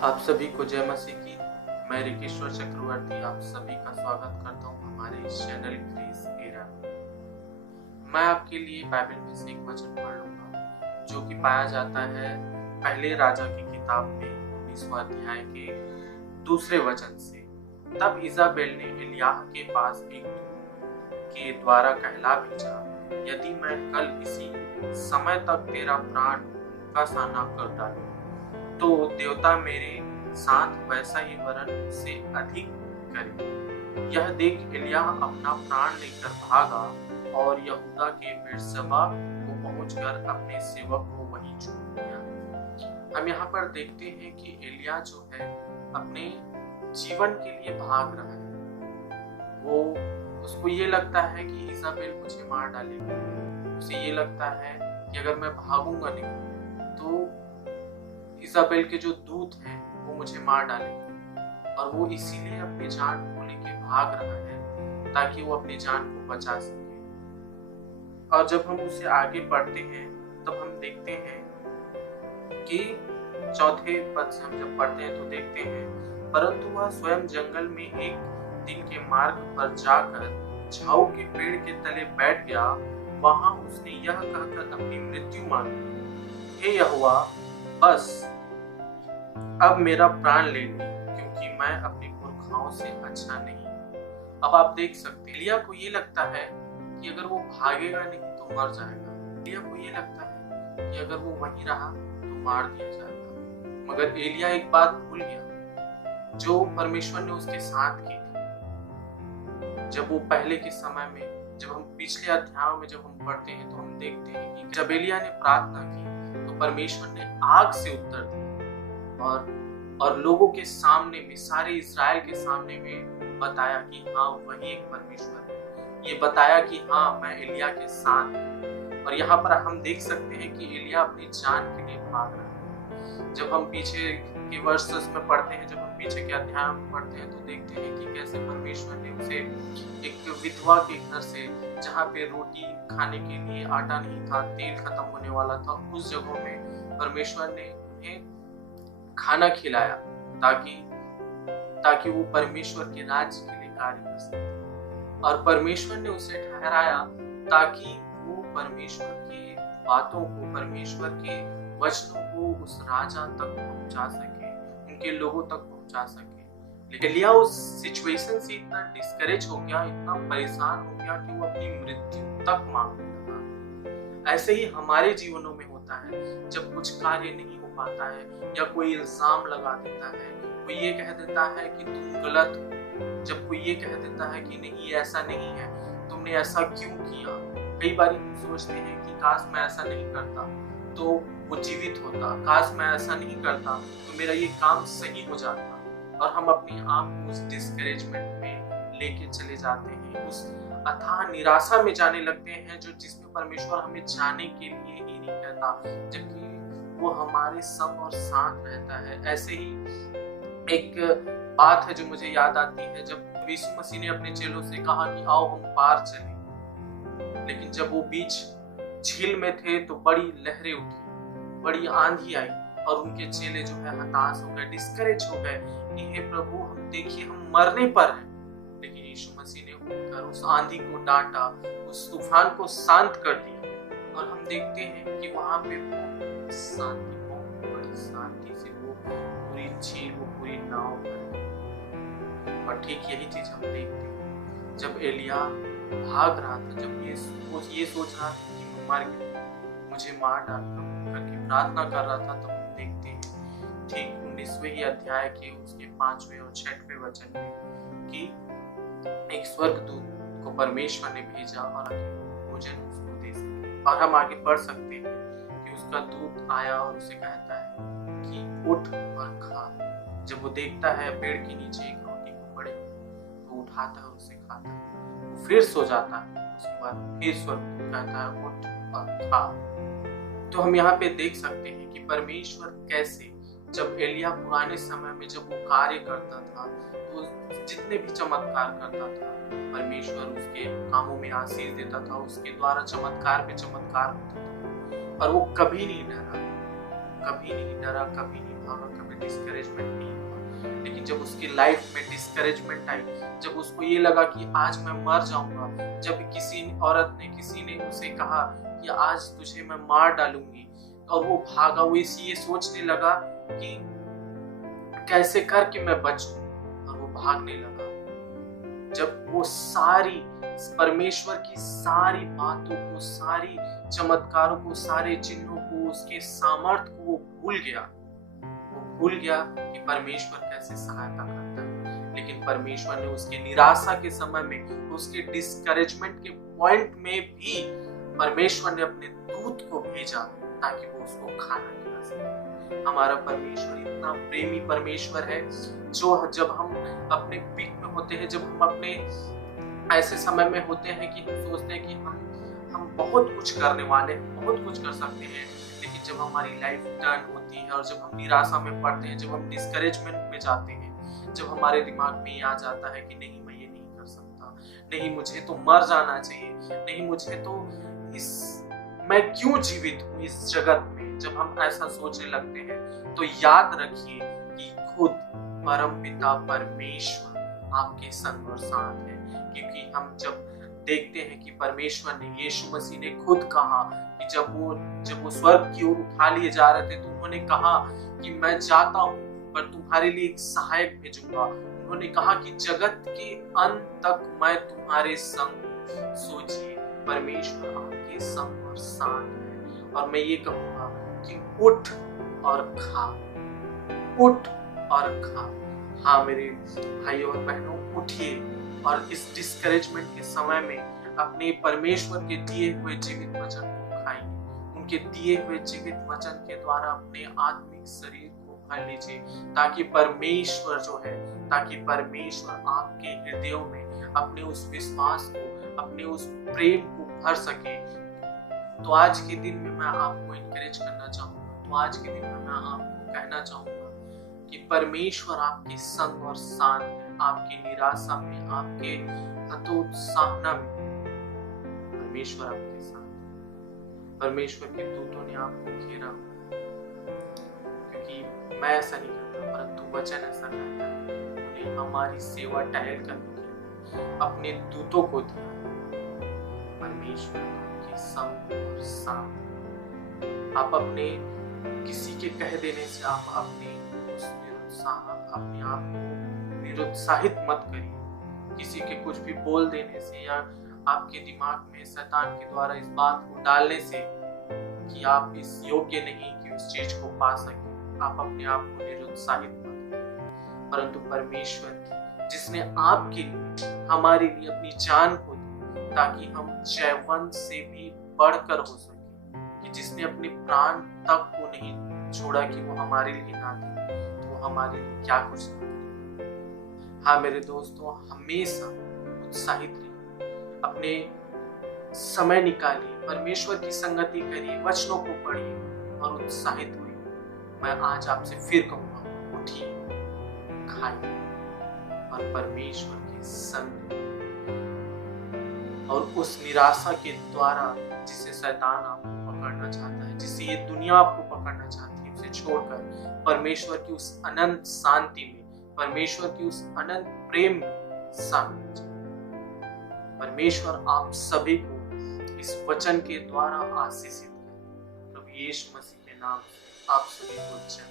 आप सभी को जय मसीह की। मैं रिकेश्वर चक्रवर्ती आप सभी का स्वागत करता हूँ हमारे इस चैनल ग्रेस एरा में। मैं आपके लिए बाइबल में से एक वचन पढ़ लूंगा जो कि पाया जाता है पहले राजा की किताब में 19वां अध्याय के दूसरे वचन से। तब इजाबेल ने एलियाह के पास एक दूत के द्वारा कहला भेजा, यदि मैं कल इसी समय तक तेरा प्राण का सामना कर डालूं तो देवता मेरे साथ वैसा ही वरन से अधिक करे। यह देख एलिय्याह अपना प्राण लेकर भागा और यहूदा के बेर्शेबा को पहुंचकर अपने सेवक को वहीं छोड़ दिया। हम यहाँ पर देखते हैं कि एलिय्याह जो है अपने जीवन के लिए भाग रहा है। उसको ये लगता है कि इजाबेल मुझे मार डालेगी। उसे ये लगता है कि अगर मैं भागूंगा नहीं तो इजाबेल के जो दूत हैं वो मुझे मार डालेंगे, और वो इसीलिए अपनी जान को लेके भाग रहा है ताकि वो अपनी जान को बचा सके। और जब हम उसे आगे पढ़ते हैं तब हम देखते हैं कि चौथे पद से हम जब पढ़ते हैं तो देखते हैं, परंतु वह स्वयं जंगल में एक दिन के मार्ग पर जाकर झाऊ के पेड़ के तले बैठ गया। वहां उसने यह कहकर अपनी मृत्यु मांगी, हे यहोवा, बस अब मेरा प्राण ले ले, क्योंकि मैं अपने पुरखाओं से अच्छा नहीं। अब आप देख सकते हैं एलिय्याह को ये लगता है कि अगर वो भागेगा नहीं तो मर जाएगा। एलिय्याह को ये लगता है कि अगर वो वहीं रहा तो मार दिया जाएगा। मगर एलिय्याह एक बात भूल गया जो परमेश्वर ने उसके साथ की थी। जब वो पहले के समय में, जब हम पिछले अध्यायों में जब हम पढ़ते हैं तो हम देखते हैं कि जब एलिय्याह ने प्रार्थना की तो परमेश्वर ने आग से उत्तर दिया और लोगों के सामने में, सारे इस्राएल के सामने में बताया कि हाँ वही एक परमेश्वर है। ये बताया कि हाँ मैं एलिय्याह के साथ हूँ। और यहाँ पर हम देख सकते हैं कि एलिय्याह अपनी जान के लिए भाग रहा है। जब हम पीछे के वर्सेस में पढ़ते हैं, जब हम पीछे के अध्याय में पढ़ते हैं तो देखते हैं कि कैसे परमेश्वर ने उसे एक विधवा के घर से, जहाँ पे रोटी खाने के लिए आटा नहीं था, तेल खत्म होने वाला था, उस जगह में परमेश्वर ने उन्हें खाना खिलाया ताकि वो परमेश्वर के राज्य के लिए कार्य कर सके। और परमेश्वर ने उसे ठहराया ताकि वो परमेश्वर की बातों को, परमेश्वर के वचनों को उस राजा तक पहुंचा सके, उनके लोगों तक पहुंचा सके। लेकिन एलिय्याह उस सिचुएशन से इतना डिस्करेज हो गया, इतना परेशान हो गया कि वो अपनी मृत्यु तक मांगने लगा। ऐसे ही हमारे जीवनों में होता है, जब कुछ कार्य नहीं हो पाता है या कोई इल्जाम लगा देता है, कोई ये कह देता है कि तुम गलत हो, जब कोई ये कह देता है कि नहीं ऐसा नहीं है, तुमने ऐसा क्यों किया। कई बार हम सोचते हैं कि काश मैं ऐसा नहीं करता तो वो जीवित होता, काश मैं ऐसा नहीं करता तो मेरा ये काम सही हो जाता। और हम अपने आप को उस डिस्करेजमेंट में लेके चले जाते हैं, उस अथाह निराशा में जाने लगते हैं जो जिसमें परमेश्वर हमें जाने के लिए ही नहीं कहता, जबकि वो हमारे संग और साथ रहता है। ऐसे ही एक बात है जो मुझे याद आती है, जब यीशु मसीह ने अपने चेलों से कहा कि आओ हम पार चलें, लेकिन जब वो बीच झील में थे तो बड़ी लहरें उठी, बड़ी आंधी आई और उनके चेले जो है हताश हो गए, डिस्करेज हो गए कि हे प्रभु, हम देखिए हम मरने पर हैं। लेकिन यीशु मसीह ने उठकर उस आंधी को डांटा, उस तूफान को शांत कर दिया। और हम देखते हैं कि वहां पे शांति, बहुत बड़ी शांति से वो पूरी झील, वो पूरी नाव बनी। और ठीक यही चीज हम देखते हैं जब एलिय्याह भाग रहा था, जब ये सोच रहा था कि मैं मर गया, मुझे मार डालना करके प्रार्थना कर रहा था, तब हम देखते हैं ठीक 19वें ही अध्याय के उसके 5वें और 6वें वचन में कि एक स्वर्गदूत को परमेश्वर ने भेजा और भोजन उसको दे सके। और हम आगे पढ़ सकते हैं कि उसका दूत आया और उसे कहता है कि उठ और खा। जब वो देखता है पेड़ के नीचे एक रोटी को पड़े तो उठाता है और उसे खाता है, वो फिर सो जाता है। उसके बाद फिर स्वर्गदूत कहता है उठ और खा। तो हम यहाँ पे देख सकते हैं कि परमेश्वर कैसे, जब एलिय्याह पुराने समय में जब वो कार्य करता था तो जितने भी चमत्कार करता था, परमेश्वर उसके कामों में आशीष देता था, उसके द्वारा चमत्कार पे चमत्कार होता था। और वो कभी नहीं डरा, कभी नहीं भागा, कभी डिस्करेजमेंट नहीं हुआ। लेकिन जब उसकी लाइफ में डिस्करेजमेंट आई, जब उसको ये लगा कि आज मैं मर जाऊंगा, जब किसी ने उसे कहा कि आज तुझे मैं मार डालूंगी, और वो भागा, वो ये सोचने लगा कि कैसे करके मैं बचूं, और वो भागने लगा। जब वो सारी परमेश्वर की सारी बातों को, सारी चमत्कारों को, सारे चिन्हों को, उसके सामर्थ्य को वो भूल गया कि परमेश्वर कैसे सहायता करता है। लेकिन परमेश्वर ने उसके निराशा के समय में, उसके डिस्करेजमेंट के पॉइंट में भी परमेश्वर ने अपने दूत को भेजा ताकि वो उसको खाना खिला सके। हमारा परमेश्वर इतना प्रेमी परमेश्वर है, जो जब हम अपने पीक में होते हैं, जब हम अपने ऐसे समय में होते हैं कि हम सोचते हैं कि हम बहुत कुछ करने वाले हैं, बहुत कुछ कर सकते हैं, लेकिन जब हमारी लाइफ टर्न होती है और जब हम निराशा में पड़ते हैं, जब हम डिस्करेजमेंट में जाते हैं, जब हमारे दिमाग में ये आ जाता है कि नहीं, मैं ये नहीं कर सकता, नहीं, मुझे तो मर जाना चाहिए, नहीं, मुझे तो मैं क्यों जीवित हूँ इस जगत में, जब हम ऐसा सोचने लगते हैं, तो याद रखिए कि खुद परमपिता परमेश्वर आपके संग और साथ है। क्योंकि हम जब देखते हैं कि परमेश्वर ने, यीशु मसीह ने खुद कहा कि जब वो स्वर्ग की ओर उठा लिए जा रहे थे, तो उन्होंने कहा कि मैं जाता हूँ, पर तुम्हारे लिए एक सहायक भेजूंगा। उन्होंने कहा कि जगत के अंत तक मैं तुम्हारे संग हूँ। सोचिए, परमेश्वर आपके संग और साथ है। और मैं ये कहूंगा कि उठ और खा, उठ और खा। हाँ मेरे भाइयों और बहनों, उठिए और इस डिस्करेजमेंट के समय में अपने परमेश्वर के दिए हुए जीवित वचन को खाइए। उनके दिए हुए जीवित वचन के द्वारा अपने आत्मिक शरीर को भर लीजिए, ताकि परमेश्वर आपके हृदयों में अपने उस विश्वास को, अपने उस प्रेम को भर सके। तो आज के दिन में मैं आपको इंकरेज करना चाहूंगा, तो आज के दिन में मैं आपको कहना चाहूंगा कि परमेश्वर आपके संग और साथ है। आपकी निराशा में, आपके हतोत्साहना में परमेश्वर आपके साथ है। परमेश्वर के दूतों ने आपको घेरा, क्योंकि मैं ऐसा नहीं करता, परंतु वचन ऐसा कहता है। उन्हें हमारी सेवा टहल करने के लिए अपने दूतों को दिया। परमेश्वर आपके संग और साथ। आप अपने किसी के कह देने से आप अपने आप को निरुत्साहित मत करिए। किसी के कुछ भी बोल देने से या आपके दिमाग में शैतान के द्वारा इस बात को डालने से कि आप इस योग्य नहीं कि उस चीज को पा सके, आप अपने आप को निरुत्साहित मत करिए। परंतु परमेश्वर जिसने आपके लिए, हमारे लिए अपनी जान को दी, ताकि हम जयवंत से भी बढ़कर हो सके, कि जिसने अपने प्राण तक को नहीं छोड़ा कि वो हमारे लिए ना दे, हमारे लिए क्या कुछ नहीं करेगा। हाँ मेरे दोस्तों, हमेशा उत्साहित रहिए, अपने समय निकालिए, परमेश्वर की संगति करिए, वचनों को पढ़िए और उत्साहित होइए। मैं आज आपसे फिर कहूंगा, उठिए, खाइए और परमेश्वर के संग, और उस निराशा के द्वारा जिसे शैतान आपको पकड़ना चाहता है, जिसे ये दुनिया आपको पकड़ना चाहती है, उसे छोड़कर परमेश्वर की उस अनंत शांति में, परमेश्वर की उस अनंत प्रेम में शामिल कीजिए। परमेश्वर आप सभी को इस वचन के द्वारा आशीषित करे। प्रभु यीशु मसीह के नाम से आप सभी को जय।